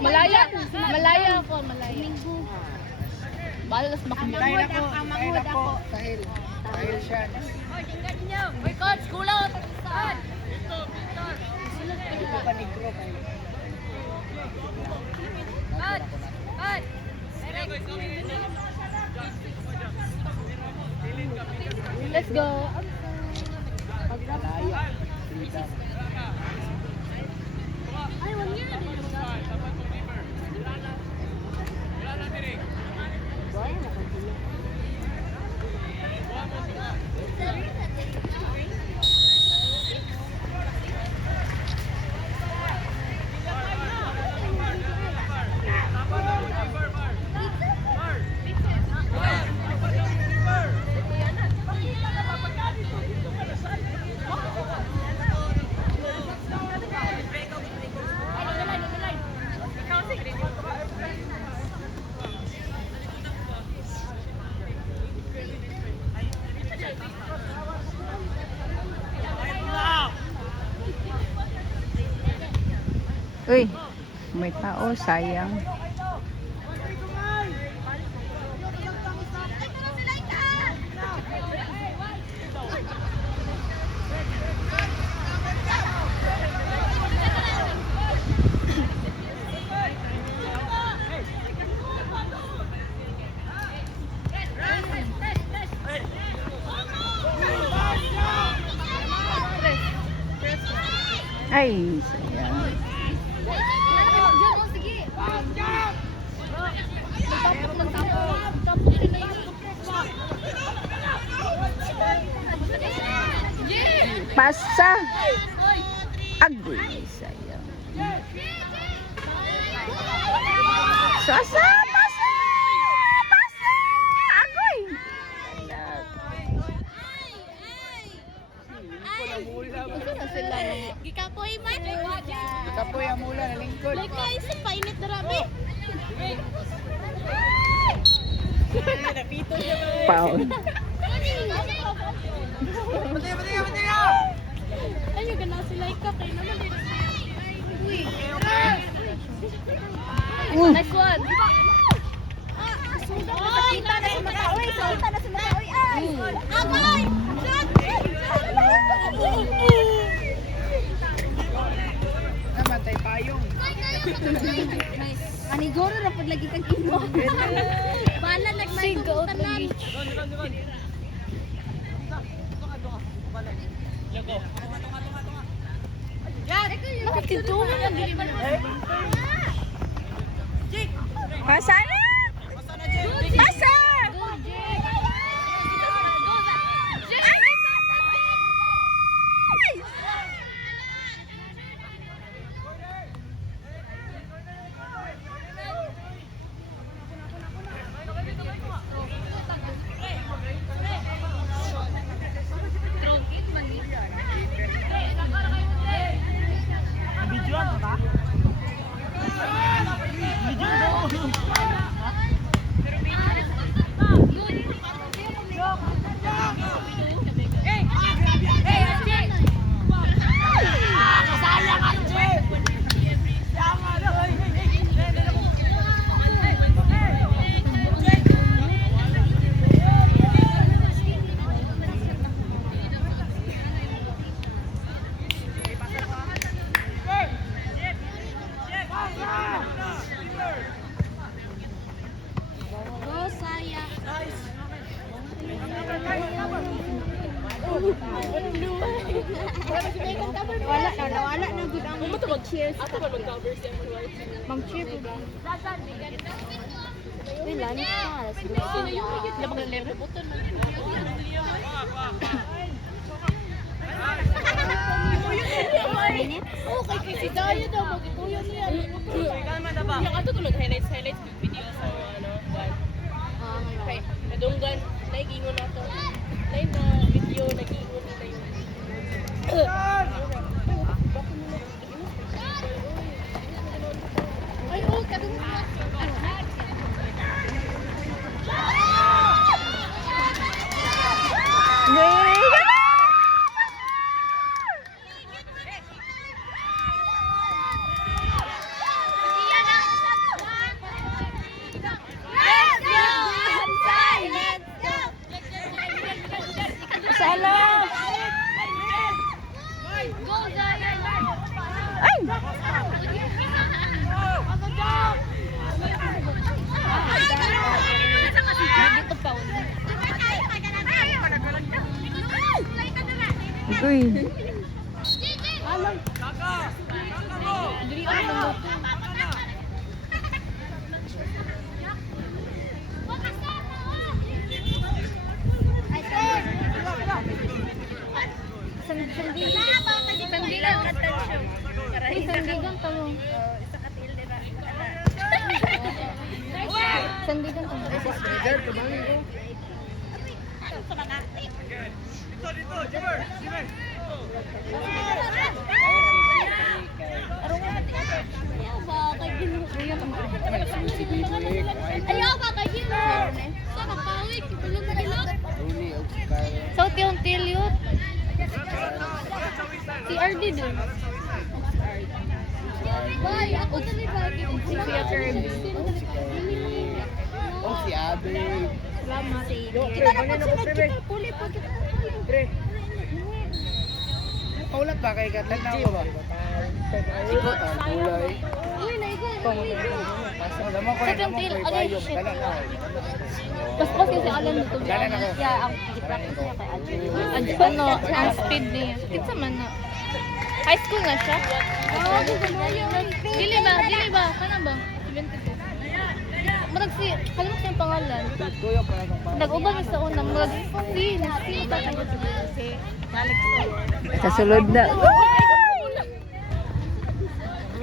Malaya. Malaya ako, malaya. Balas makamahod ako. Dahil siya. Uy, coach, kulot! Saan? Ito pa negro kayo. Coach! Coach! Let's go. Malaya. Freedom. Ay, 1 year. Uy, may tao, sayang. Ay, sayang. Pasa. Agoy, sayang. Sasa, pasa. Pasa. Agoy. Gikapoy man. Kapoy ang mula na lingkod. Likay sa painit na rami. Paon. Ayun, ganaw sila ikakay naman din. Nice one. Kita na sa mata. Uy, kita na sa mata. Uy, ay. Agay! Namatay payong. Nice. Anigoro na pag lagi kang imo. Bala nagmay tanan. Nakatitunan lang dili man. Pasa na. Pasa. Wala na good ang mag-cheers. Ato ba mag-cover siya mo? Mag-cheer po. Uy, lunch na. Sino yung higit na mag-level button man? Oh, kay si Dayo daw, magikuyan niya. Yung ato tulog highlights video sa ano, one. Okay, nadunggan, naigingon na to. Lain na video, nag-iingon na tayo. Ay, oh, kadunggan. Uy. Dili ako. Sandigan atensyon. Sandigan tamo. Sandigan tamo. Leader, tumangin ko. Ayaw ba kay Gino? Ayaw Ayaw ba kay Gino? Sa kapawik, tulong na ilot. Ruli, og kay. So, tiyong tilyot. Si RD dun. Bay, ako dali ba? Si Kuya Kirby. Oh, si Abe. Salamat. Kita na po sila, kita puli po. Pre. Paulat ba kay Gatlan na ako ba? Ikot ang kulay. Uy, naigo. Kaso naman ko na naman kay Bayong. Dala na ako. Basta kasi alam nito. Dala na ako. Yeah, ang i-practice niya kay Adjo. Ano, ang speed niya. Kitsa man na. High school na siya? Oo, dili ba? Kana ba? 72. Marag si, kalimut niya yung pangalan. Kuya pa lang pa. Nag-ubang sa unang marag si Kasulod na.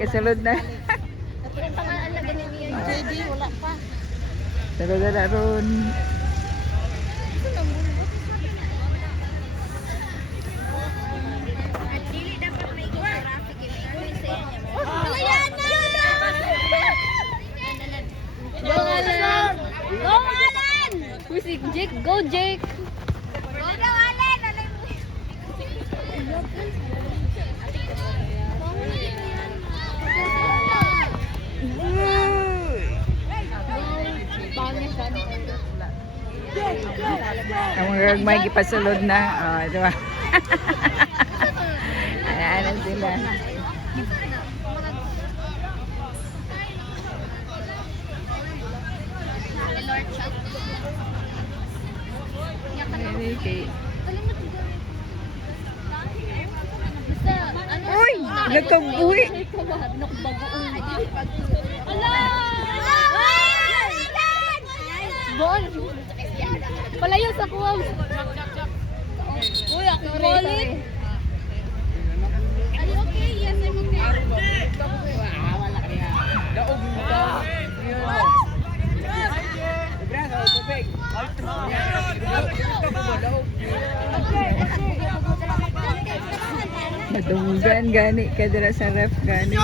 Kasulod na. Yung pangalan na ganun niya. JD, wala pa. Sulod na ron. Dili dapat may traffic. Alayana! Go Alan! Go Alan! Who's si Jake? Go Jake! Go daw Alan! Ang mga may gipasulod na. Oh, di ba? Ano sila. Okay. Uy! Nagkabuhi! Bon! Palayo sa kuwam! Uy, ako ulit! Are you okay? Yes, I'm okay. Wala kaya. Daog mo ka. Braso, tubig. Madunggan gani ka dira sa ref gani.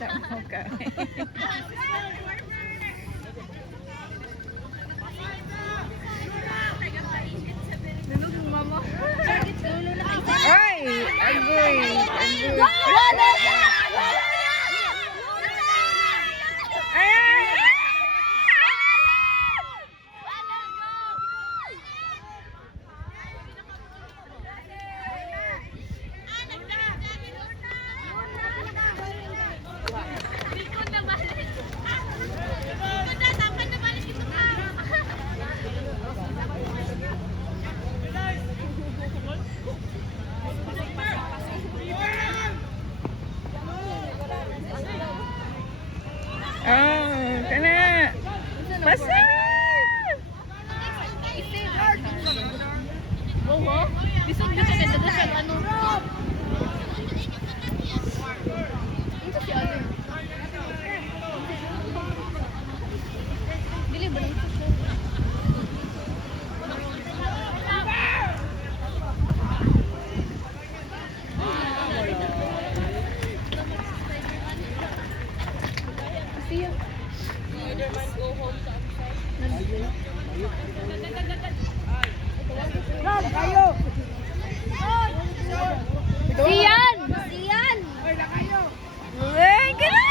Sa mo ka. Ay! Agoy! Agoy! Oh, kana. Pasok! Oo. Bisog dito kay daga sa ano. Ito si ano. Dili ba ito siya? Siya. Either man go home sa Siyan! Siyan! Ay, kana!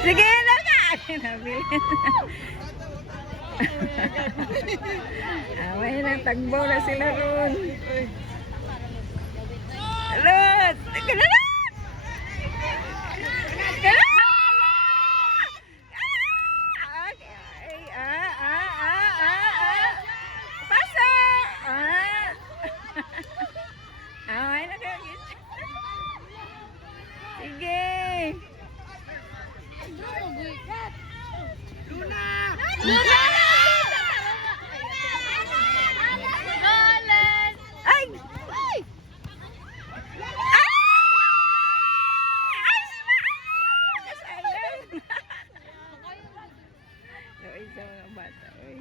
Sige na ka. Nabili. Away na, tagbo na sila ron. Alot! Ganun! Pasa! Away na ka. Sige. Luna! Ay! Ay! Kasayang! Loy sa mga bata. Uy.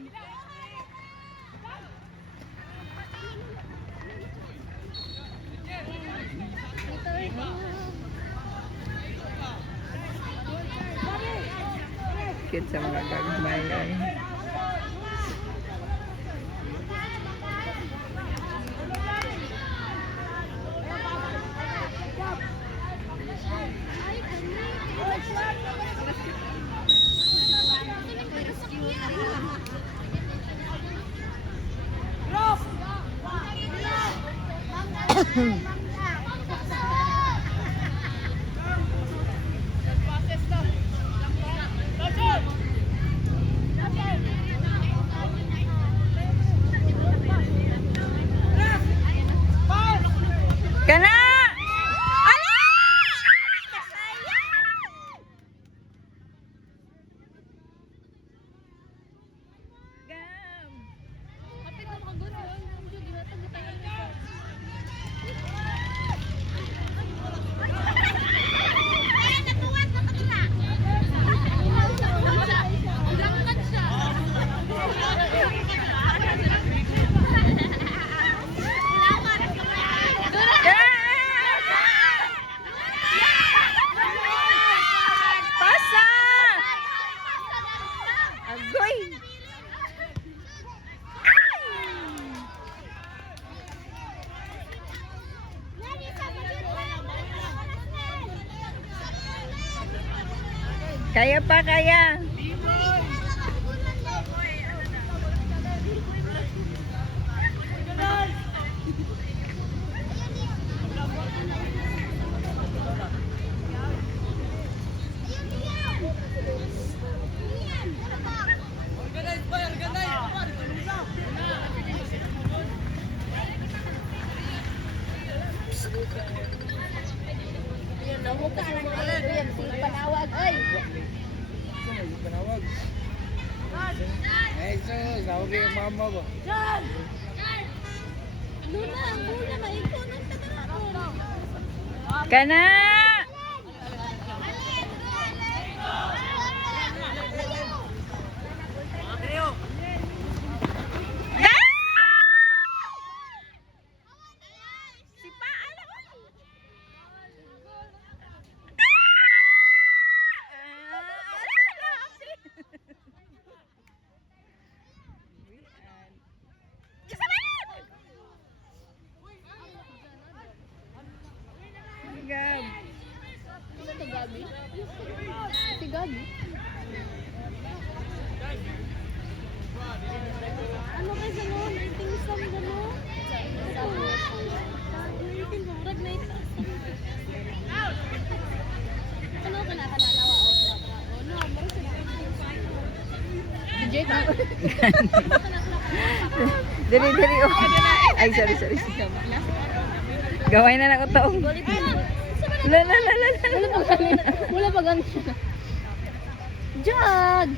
Cute sa mga gagmay. Ay. Kana! Ala! Kasayang! Gam! Kapit na makagunon. Ang Diyos, ginatag na tayo. Ulangkan siya. Pasa! Agoy! Kaya pa, kaya. Panawag, oy! Panawag. Ay, so, sawag yung mama ba? Luna, ang bula, maiko ng tagarapon. Kana! Gab. Ano to, Gabi? Si Gabi? Ano kayo sa noon? Iting isang gano'n? Iting murag na itaas. Ano ka na kananawa o tratrato? No, mara sila. DJ ka? Diri, diri. Oh. Ay, sorry. Gaway na na ko taong. La. Wala pa ganun siya. Jag!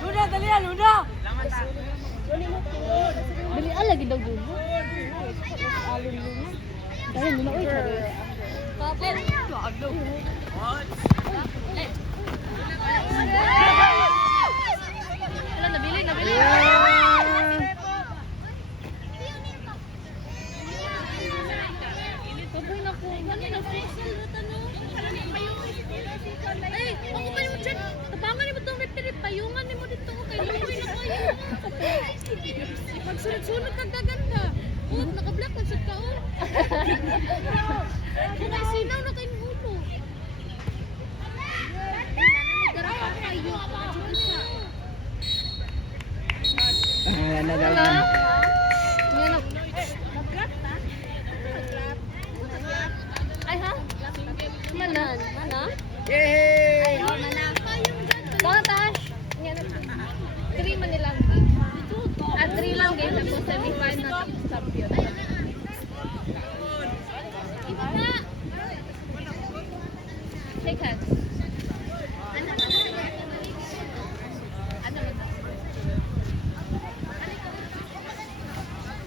Luna, dali yan, Luna! Dali, lagi daw gulo. Dali, muna, uy. Kapit. Wala, nabili. Kapoy na ko. Gani na facial na tanong. Ay, ako pa yung dyan. Tabangan mo itong retirip. Payungan mo dito. Kay Luwi na kayo. Pagsunod-sunod kang gaganda. Nakablock. Pagsud ka, oh. Kung may sinaw na kayong ulo. Na daw. Ano? Yan ang... Ay ha? Mana? Mana? Yay! Tash! Yan ang... 3 man nilang. At 3 lang game na po semi-final champion. Shake hands.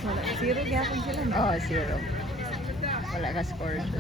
Wala, zero gyapon sila. Oh, zero. Wala ka score.